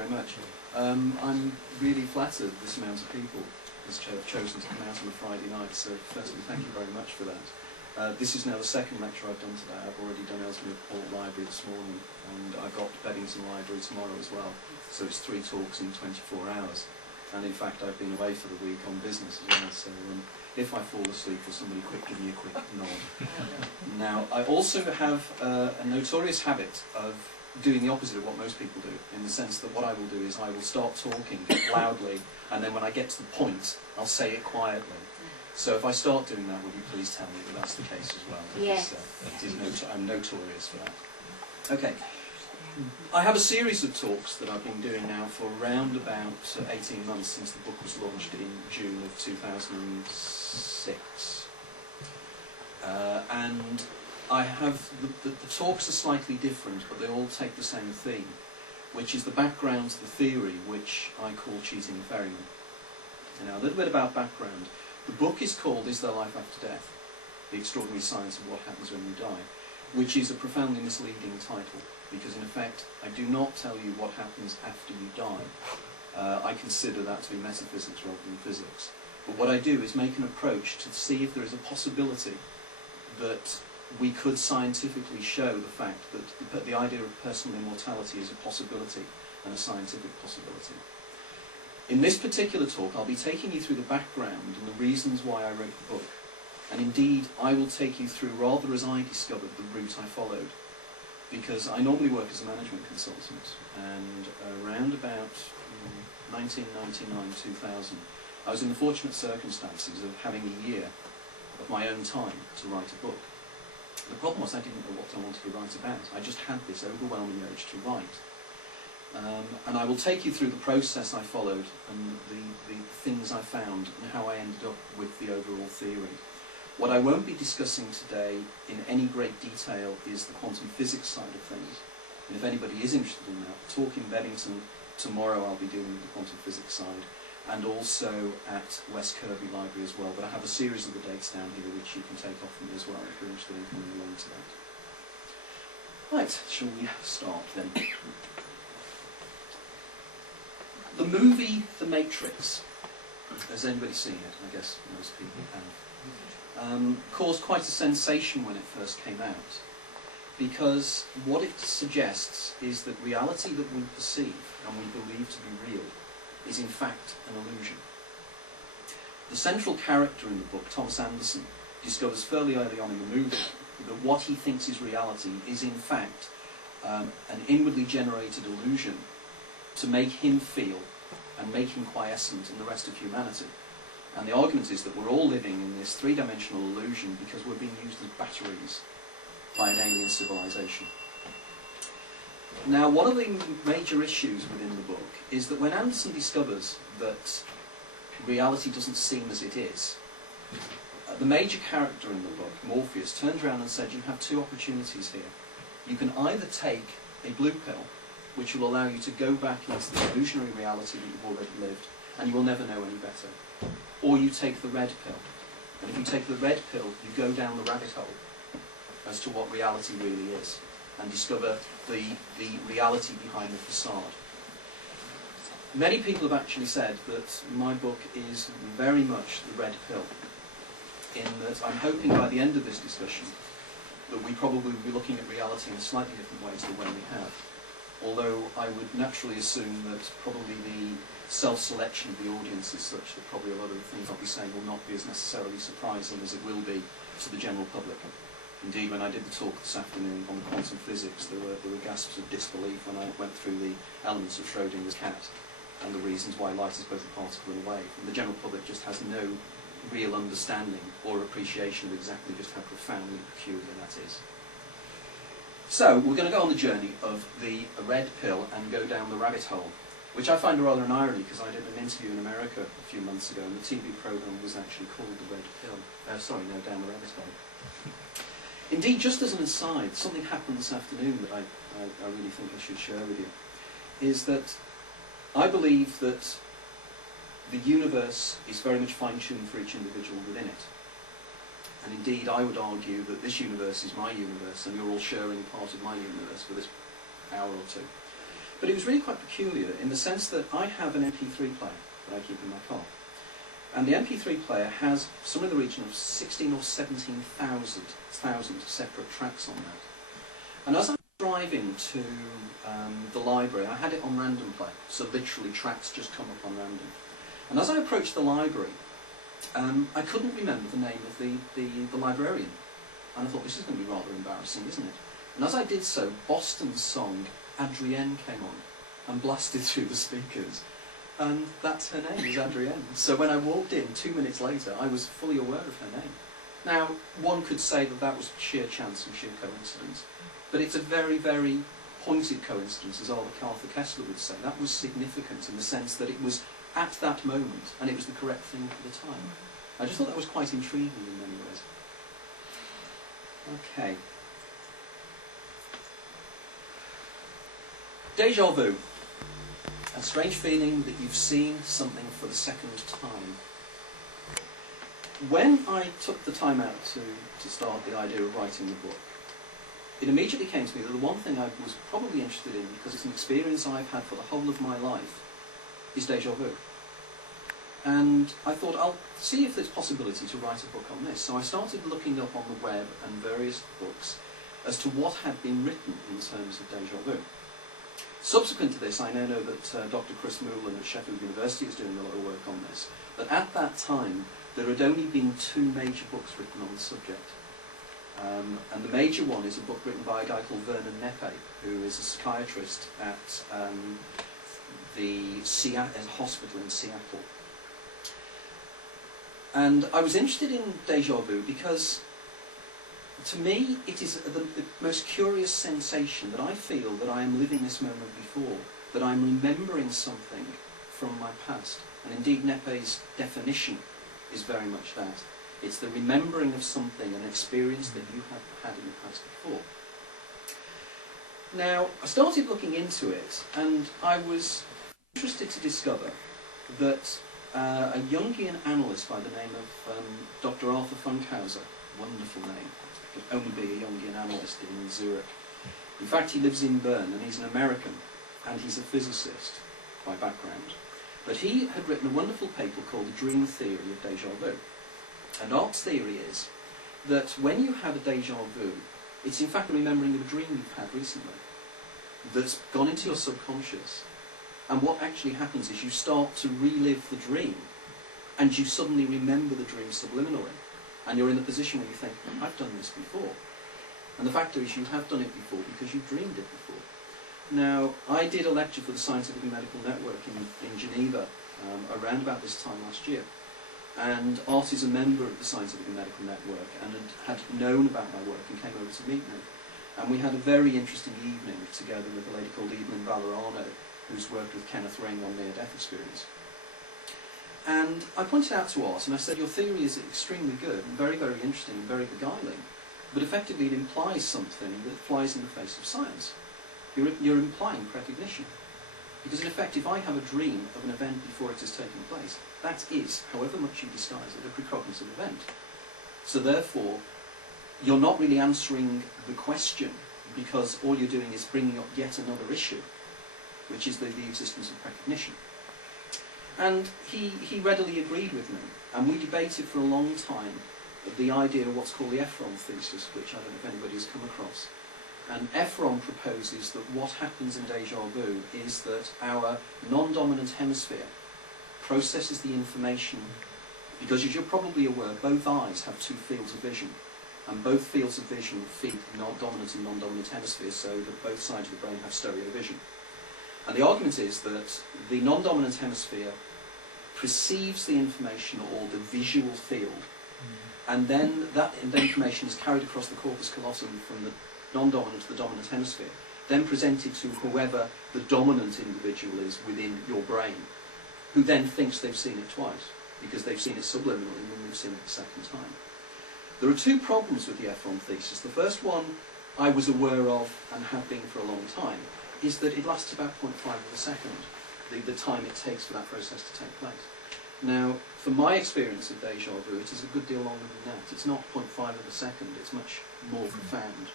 Very much. I'm really flattered this amount of people has chosen to come out on a Friday night, so firstly thank you very much for that. This is now the second lecture I've done today. I've already done Ellesmere Port Library this morning, and I've got Beddington Library tomorrow as well, so it's 3 talks in 24 hours. And in fact I've been away for the week on business as well, so if I fall asleep, will somebody give me a quick nod. Now, I also have a notorious habit of doing the opposite of what most people do, in the sense that what I will do is I will start talking loudly, and then when I get to the point, I'll say it quietly. So if I start doing that, would you please tell me that that's the case as well? Yes. I'm notorious for that. Okay. I have a series of talks that I've been doing now for around about 18 months since the book was launched in June of 2006. And I have, the talks are slightly different, but they all take the same theme, which is the background to the theory, which I call cheating the ferryman. Now, a little bit about background. The book is called Is There Life After Death? The Extraordinary Science of What Happens When You Die, which is a profoundly misleading title, because in effect, I do not tell you what happens after you die. I consider that to be metaphysics rather than physics. But what I do is make an approach to see if there is a possibility that we could scientifically show the fact that the idea of personal immortality is a possibility, and a scientific possibility. In this particular talk, I'll be taking you through the background and the reasons why I wrote the book. And indeed, I will take you through, rather as I discovered, the route I followed. Because I normally work as a management consultant, and around about 1999-2000, I was in the fortunate circumstances of having a year of my own time to write a book. The problem was I didn't know what I wanted to write about. I just had this overwhelming urge to write. And I will take you through the process I followed and the things I found and how I ended up with the overall theory. What I won't be discussing today in any great detail is the quantum physics side of things. And if anybody is interested in that, talk in Beddington tomorrow I'll be dealing with the quantum physics side, and also at West Kirby Library as well. But I have a series of the dates down here which you can take off from me as well if you're interested in coming along to that. Right, shall we start then? The movie The Matrix, has anybody seen it? I guess most people have. Caused quite a sensation when it first came out, because what it suggests is that reality that we perceive and we believe to be real is in fact an illusion. The central character in the book, Thomas Anderson, discovers fairly early on in the movie that what he thinks is reality is in fact an inwardly generated illusion to make him feel and make him quiescent in the rest of humanity. And the argument is that we're all living in this three-dimensional illusion because we're being used as batteries by an alien civilization. Now, one of the major issues within the book is that when Anderson discovers that reality doesn't seem as it is, the major character in the book, Morpheus, turns around and says, you have two opportunities here. You can either take a blue pill, which will allow you to go back into the illusionary reality that you've already lived, and you will never know any better. Or you take the red pill. And if you take the red pill, you go down the rabbit hole as to what reality really is, and discover the reality behind the facade. Many people have actually said that my book is very much the red pill, in that I'm hoping by the end of this discussion that we probably will be looking at reality in slightly different ways than when we have. Although I would naturally assume that probably the self-selection of the audience is such that probably a lot of the things I'll be saying will not be as necessarily surprising as it will be to the general public. Indeed, when I did the talk this afternoon on quantum physics, there were gasps of disbelief when I went through the elements of Schrödinger's cat and the reasons why light is both a particle and a wave. And the general public just has no real understanding or appreciation of exactly just how profoundly peculiar that is. So, we're going to go on the journey of the red pill and go down the rabbit hole, which I find rather an irony, because I did an interview in America a few months ago, and the TV programme was actually called The Red Pill. Down the Rabbit Hole. Indeed, just as an aside, something happened this afternoon that I really think I should share with you, is that I believe that the universe is very much fine-tuned for each individual within it. And indeed, I would argue that this universe is my universe, and you're all sharing part of my universe for this hour or two. But it was really quite peculiar in the sense that I have an MP3 player that I keep in my car. And the MP3 player has somewhere in the region of 16 or 17,000 separate tracks on that. And as I was driving to the library, I had it on random play, so literally tracks just come up on random. And as I approached the library, I couldn't remember the name of the librarian. And I thought, this is going to be rather embarrassing, isn't it? And as I did so, Boston's song Adrienne came on and blasted through the speakers. And that's her name, is Adrienne. So when I walked in 2 minutes later, I was fully aware of her name. Now, one could say that that was sheer chance and sheer coincidence, but it's a very, very pointed coincidence, as Arthur Kessler would say. That was significant in the sense that it was at that moment, and it was the correct thing for the time. I just thought that was quite intriguing in many ways. Okay. Déjà vu. A strange feeling that you've seen something for the second time. When I took the time out to start the idea of writing the book, it immediately came to me that the one thing I was probably interested in, because it's an experience I've had for the whole of my life, is déjà vu. And I thought, I'll see if there's possibility to write a book on this. So I started looking up on the web and various books as to what had been written in terms of déjà vu. Subsequent to this, I now know that Dr. Chris Moulin at Sheffield University is doing a lot of work on this. But at that time, there had only been 2 major books written on the subject. And the major one is a book written by a guy called Vernon Neppe, who is a psychiatrist at the hospital in Seattle. And I was interested in déjà vu because, to me, it is the most curious sensation that I feel that I am living this moment before, that I'm remembering something from my past. And indeed, Neppe's definition is very much that. It's the remembering of something, an experience that you have had in the past before. Now, I started looking into it, and I was interested to discover that a Jungian analyst by the name of Dr. Arthur Funkhauser, wonderful name, could only be a Jungian analyst in Zurich. In fact, he lives in Bern, and he's an American, and he's a physicist by background. But he had written a wonderful paper called The Dream Theory of Déjà Vu. And Art's theory is that when you have a déjà vu, it's in fact a remembering of a dream you've had recently that's gone into your subconscious. And what actually happens is you start to relive the dream, and you suddenly remember the dream subliminally. And you're in a position where you think, I've done this before. And the fact is you have done it before because you've dreamed it before. Now, I did a lecture for the Scientific and Medical Network in Geneva around about this time last year. And Art is a member of the Scientific and Medical Network and had known about my work and came over to meet me. And we had a very interesting evening together with a lady called Evelyn Valorano, who's worked with Kenneth Ring on near-death experience. And I pointed out to Art, and I said, your theory is extremely good and very, very interesting and very beguiling, but effectively it implies something that flies in the face of science. You're implying precognition. Because in effect, if I have a dream of an event before it has taken place, that is, however much you disguise it, a precognitive event. So therefore, you're not really answering the question, because all you're doing is bringing up yet another issue, which is the existence of precognition. And he readily agreed with me, and we debated for a long time the idea of what's called the Ephron thesis, which I don't know if anybody has come across. And Ephron proposes that what happens in déjà vu is that our non-dominant hemisphere processes the information, because as you're probably aware, both eyes have 2 fields of vision, and both fields of vision feed dominant and non-dominant hemispheres, so that both sides of the brain have stereo vision. And the argument is that the non-dominant hemisphere perceives the information, or the visual field, and then that information is carried across the corpus callosum from the non-dominant to the dominant hemisphere, then presented to whoever the dominant individual is within your brain, who then thinks they've seen it twice, because they've seen it subliminally and then they've seen it the second time. There are 2 problems with the Ephron thesis. The first one I was aware of and have been for a long time, is that it lasts about 0.5 of a second, the time it takes for that process to take place. Now, from my experience of déjà vu, it is a good deal longer than that. It's not 0.5 of a second, it's much more profound.